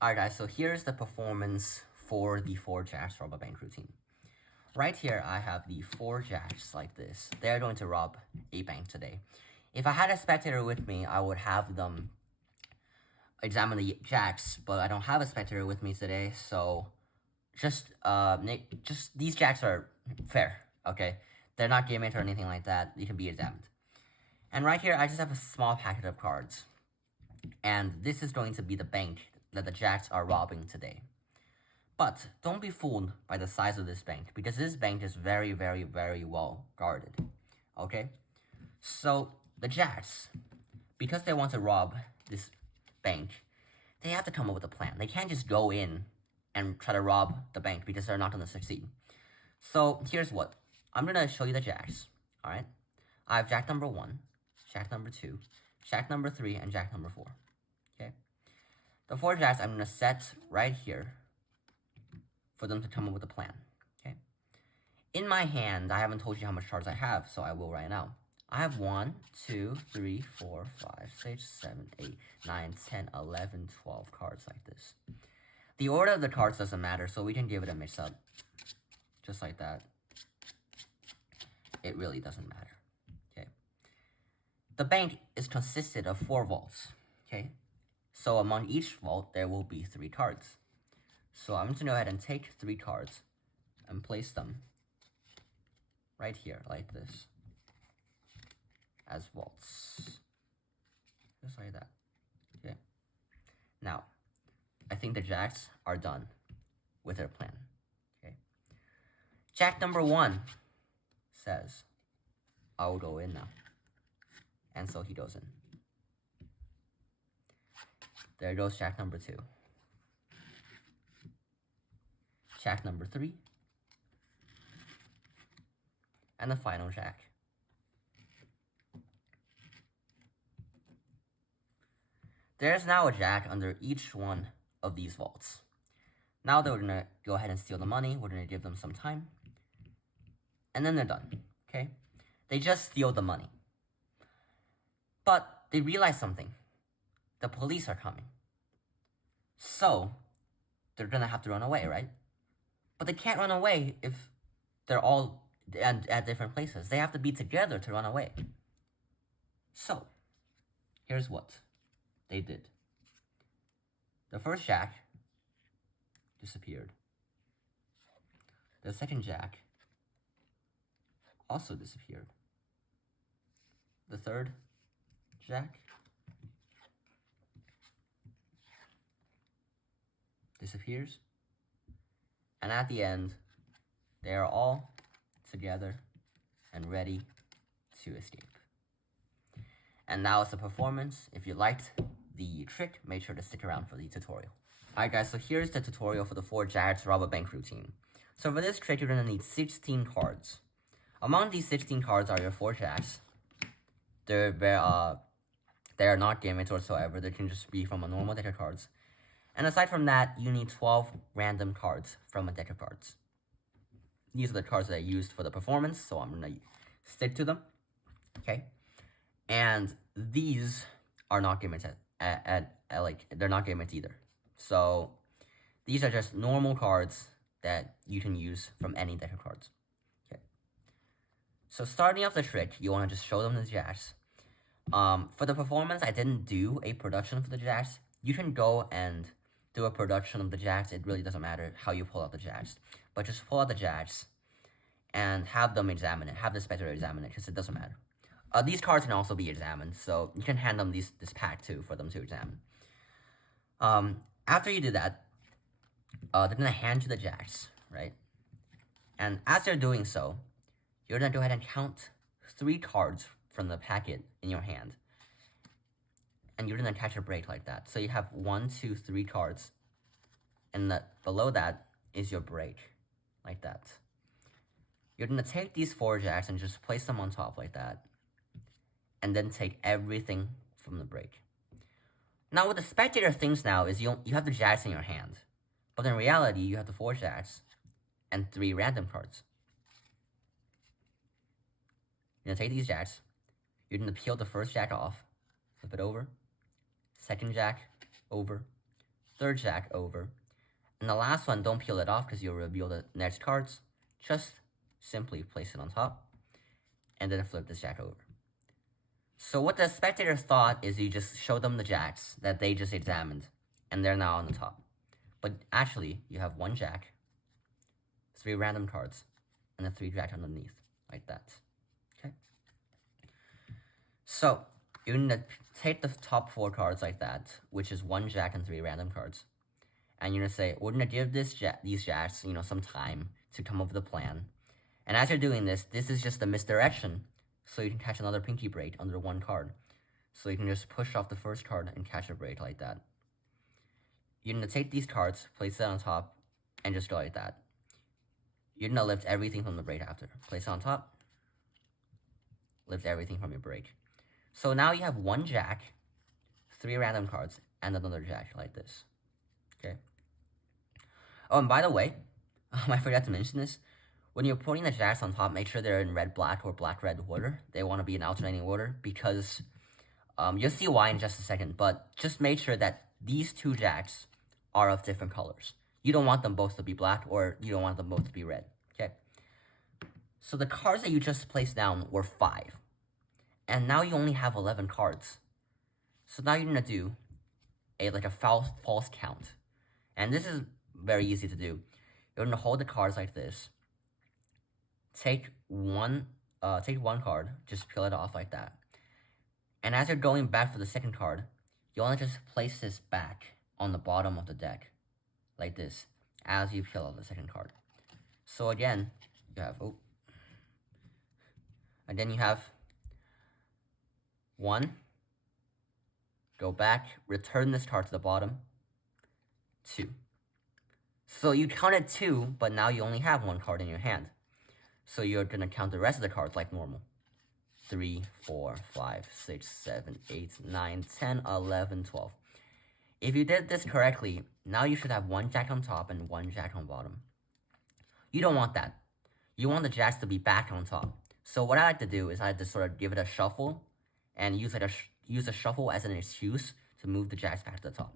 Alright guys, so here's the performance for the 4 jacks rob a bank routine. Right here, I have the 4 jacks like this. They're going to rob a bank today. If I had a spectator with me, I would have them examine the jacks, but I don't have a spectator with me today, so just these jacks are fair, okay? They're not game or anything like that. They can be examined. And right here, I just have a small packet of cards. And this is going to be the bank that the jacks are robbing today. But don't be fooled by the size of this bank, because this bank is very, very, very well guarded. Okay? So, the jacks, because they want to rob this bank, they have to come up with a plan. They can't just go in and try to rob the bank because they're not going to succeed. So, here's what. I'm going to show you the jacks. Alright? I have jack number 1, jack number 2, jack number 3, and jack number 4. Okay? The 4 jacks I'm going to set right here for them to come up with a plan. Okay? In my hand, I haven't told you how much cards I have, so I will right now. I have 1, 2, 3, 4, 5, 6, 7, 8, 9, 10, 11, 12 cards like this. The order of the cards doesn't matter, so we can give it a mix-up. Just like that. It really doesn't matter. Okay? The bank is consisted of 4 vaults. Okay? So among each vault, there will be 3 cards. So I'm just going to go ahead and take 3 cards and place them right here, like this, as vaults. Just like that. Okay? Now, I think the jacks are done with their plan. Okay? Jack number 1 says, I'll go in now. And so he goes in. There goes jack number 2. Jack number 3. And the final jack. There's now a jack under each one of these vaults. Now that we're going to go ahead and steal the money, we're going to give them some time. And then they're done, okay? They just steal the money. But they realize something. The police are coming. So, they're going to have to run away, right? But they can't run away if they're all at different places. They have to be together to run away. So, here's what they did. The first jack disappeared. The second jack also disappeared. The third jack disappears. And at the end, they are all together and ready to escape. And now it's the performance. If you liked the trick, make sure to stick around for the tutorial. Alright guys, so here's the tutorial for the 4 jacks rob a bank routine. So for this trick, you're going to need 16 cards. Among these 16 cards are your 4 jacks. They are not gimmicked whatsoever. They can just be from a normal deck of cards. And aside from that, you need 12 random cards from a deck of cards. These are the cards that I used for the performance, so I'm going to stick to them. Okay? And these are not gimmicked they're not gimmicked either. So these are just normal cards that you can use from any deck of cards. Okay. So starting off the trick, you want to just show them the jacks. For the performance, I didn't do a production for the jacks. You can go and do a production of the jacks. It really doesn't matter how you pull out the jacks. But just pull out the jacks and have them examine it. Have the spectator examine it, because it doesn't matter. These cards can also be examined, so you can hand them this pack too for them to examine. After you do that, they're going to hand you the jacks, right? And as they're doing so, you're going to go ahead and count 3 cards from the packet in your hand. And you're going to catch a break like that. So you have 1, 2, 3 cards. And below that is your break, like that. You're going to take these 4 jacks and just place them on top like that. And then take everything from the break. Now, what the spectator thinks now is you have the jacks in your hand. But in reality, you have the 4 jacks and 3 random cards. You're going to take these jacks. You're going to peel the first jack off. Flip it over. Second jack, over. third jack over. And the last one, don't peel it off because you'll reveal the next cards. Just simply place it on top and then flip this jack over. So what the spectator thought is you just show them the jacks that they just examined, and they're now on the top. But actually, you have one jack, 3 random cards, and a 3 jack underneath, like that. Okay? So, you're going to take the top 4 cards like that, which is 1 jack and 3 random cards. And you're going to say, we're going to give these jacks, some time to come up with a plan. And as you're doing this, this is just a misdirection, so you can catch another pinky break under 1 card. So you can just push off the first card and catch a break like that. You're going to take these cards, place it on top, and just go like that. You're going to lift everything from the break after. Place it on top, lift everything from your break. So now you have 1 jack, 3 random cards, and another jack like this. Okay. Oh, and by the way, I forgot to mention this. When you're putting the jacks on top, make sure they're in red-black or black-red order. They want to be in alternating order because you'll see why in just a second. But just make sure that these 2 jacks are of different colors. You don't want them both to be black, or you don't want them both to be red. Okay. So the cards that you just placed down were 5. And now you only have 11 cards. So now you're going to do a false count. And this is very easy to do. You're going to hold the cards like this. Take one card, just peel it off like that. And as you're going back for the second card, you want to just place this back on the bottom of the deck, like this, as you peel out the second card. So again, you have, again you have 1, go back, return this card to the bottom, 2. So you counted 2, but now you only have 1 card in your hand. So you're going to count the rest of the cards like normal. 3, 4, 5, 6, 7, 8, 9, 10, 11, 12. If you did this correctly, now you should have 1 jack on top and 1 jack on bottom. You don't want that. You want the jacks to be back on top. So what I like to do is I like to sort of give it a shuffle and use a shuffle as an excuse to move the jacks back to the top.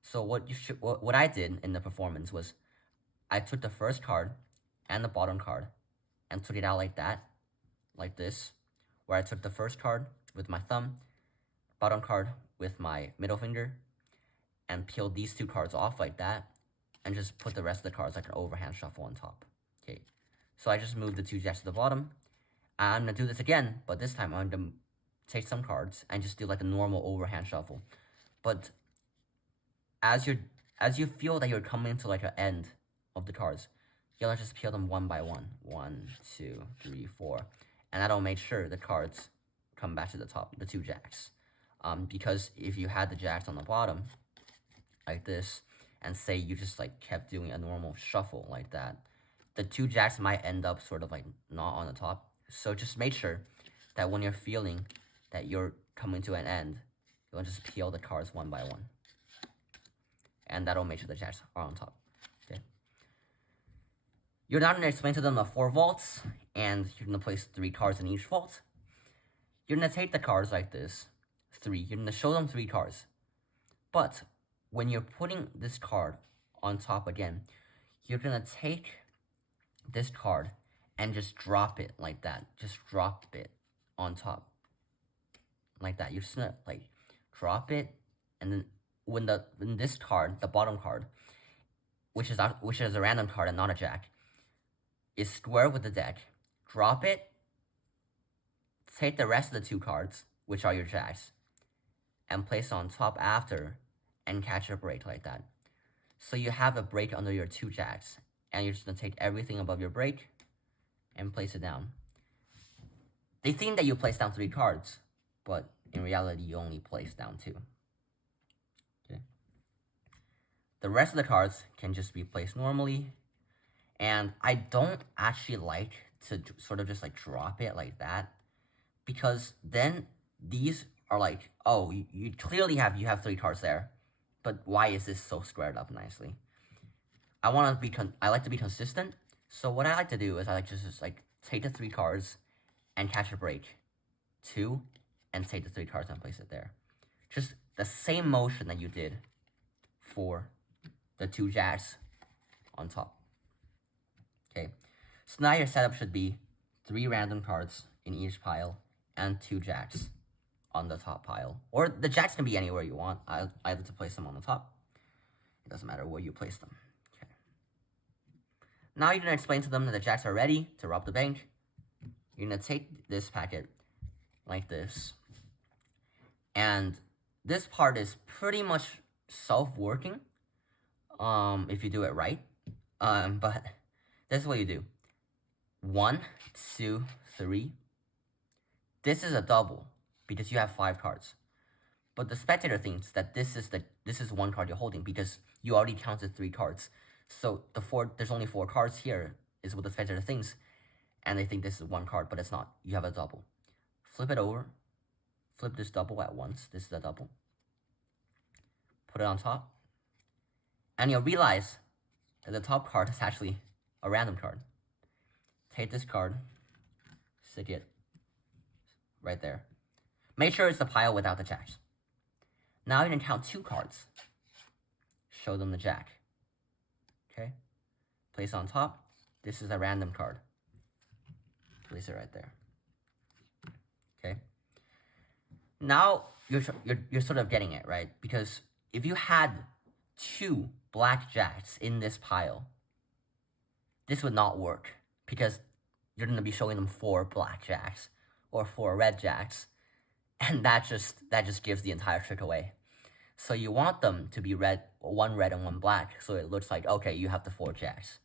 So what I did in the performance was I took the first card and the bottom card and took it out like that, like this, where I took the first card with my thumb, bottom card with my middle finger, and peeled these 2 cards off like that, and just put the rest of the cards like an overhand shuffle on top. Okay, so I just moved the 2 jacks to the bottom. I'm going to do this again, but this time I'm going to take some cards and just do like a normal overhand shuffle. But as you feel that you're coming to like an end of the cards, you'll just peel them one by one. 1, 2, 3, 4. And that'll make sure the cards come back to the top, the 2 jacks. Because if you had the jacks on the bottom, like this, and say you just like kept doing a normal shuffle like that, the 2 jacks might end up sort of like not on the top. So just make sure that when you're feeling that you're coming to an end, you'll just peel the cards one by one. And that'll make sure the jacks are on top. Okay. You're now going to explain to them the 4 vaults, and you're going to place 3 cards in each vault. You're going to take the cards like this, 3. You're going to show them 3 cards. But when you're putting this card on top again, you're going to take this card and just drop it like that. Just drop it on top. Like that. You're just going to like drop it, and then when this card, the bottom card, which is a random card and not a jack, is square with the deck, drop it, take the rest of the 2 cards, which are your jacks, and place on top after, and catch a break like that. So you have a break under your 2 jacks, and you're just going to take everything above your break and place it down. They think that you place down 3 cards, but in reality you only place down 2. Okay. The rest of the cards can just be placed normally, and I don't actually like to sort of just like drop it like that, because then these are like, oh, you clearly have 3 cards there, but why is this so squared up nicely? I like to be consistent. So what I like to do is I like to just like take the 3 cards and catch a break, 2, and take the 3 cards and place it there. Just the same motion that you did for the 2 jacks on top. Okay, so now your setup should be 3 random cards in each pile and 2 jacks on the top pile. Or the jacks can be anywhere you want. I like to place them on the top. It doesn't matter where you place them. Okay. Now you're gonna explain to them that the jacks are ready to rob the bank. You're gonna take this packet like this. And this part is pretty much self-working if you do it right. But this is what you do. 1, 2, 3. This is a double because you have 5 cards. But the spectator thinks that this is 1 card you're holding because you already counted 3 cards. So there's only 4 cards here is what the spectator thinks, and they think this is 1 card, but it's not. You have a double. Flip it over. Flip this double at once. This is a double. Put it on top. And you'll realize that the top card is actually a random card. Take this card, stick it right there. Make sure it's the pile without the jacks. Now you can count 2 cards. Show them the jack. Okay? Place it on top. This is a random card. Place it right there. Okay? Now you're sort of getting it, right? Because if you had 2 black jacks in this pile, this would not work because you're going to be showing them 4 black jacks or 4 red jacks, and that just gives the entire trick away. So you want them to be red, 1 red and 1 black, so it looks like, okay, you have the 4 jacks.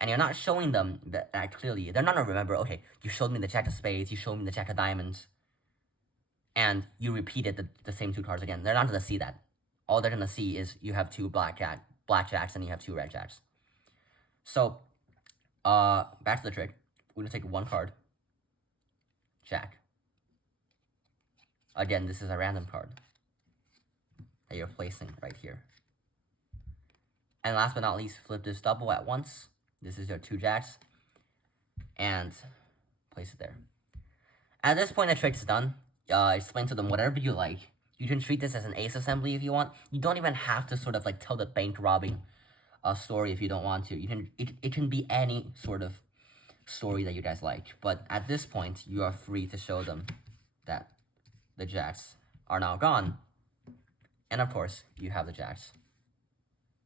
And you're not showing them that clearly. They're not going to remember, okay, you showed me the jack of spades, you showed me the jack of diamonds, and you repeated the same 2 cards again. They're not going to see that. All they're going to see is you have 2 black jacks and you have 2 red jacks. So, back to the trick. We're going to take 1 card. Jack. Again, this is a random card that you're placing right here. And last but not least, flip this double at once. This is your 2 jacks. And place it there. At this point, the trick is done. Explain to them whatever you like. You can treat this as an ace assembly if you want. You don't even have to sort of like tell the bank robbing story if you don't want to. It can be any sort of story that you guys like. But at this point, you are free to show them that the jacks are now gone. And of course, you have the jacks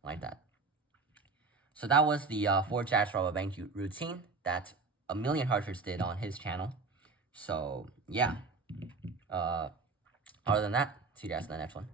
like that. So that was the 4 jacks rob a bank routine that A Million Hardships did on his channel. So yeah. Other than that, see you guys in the next one.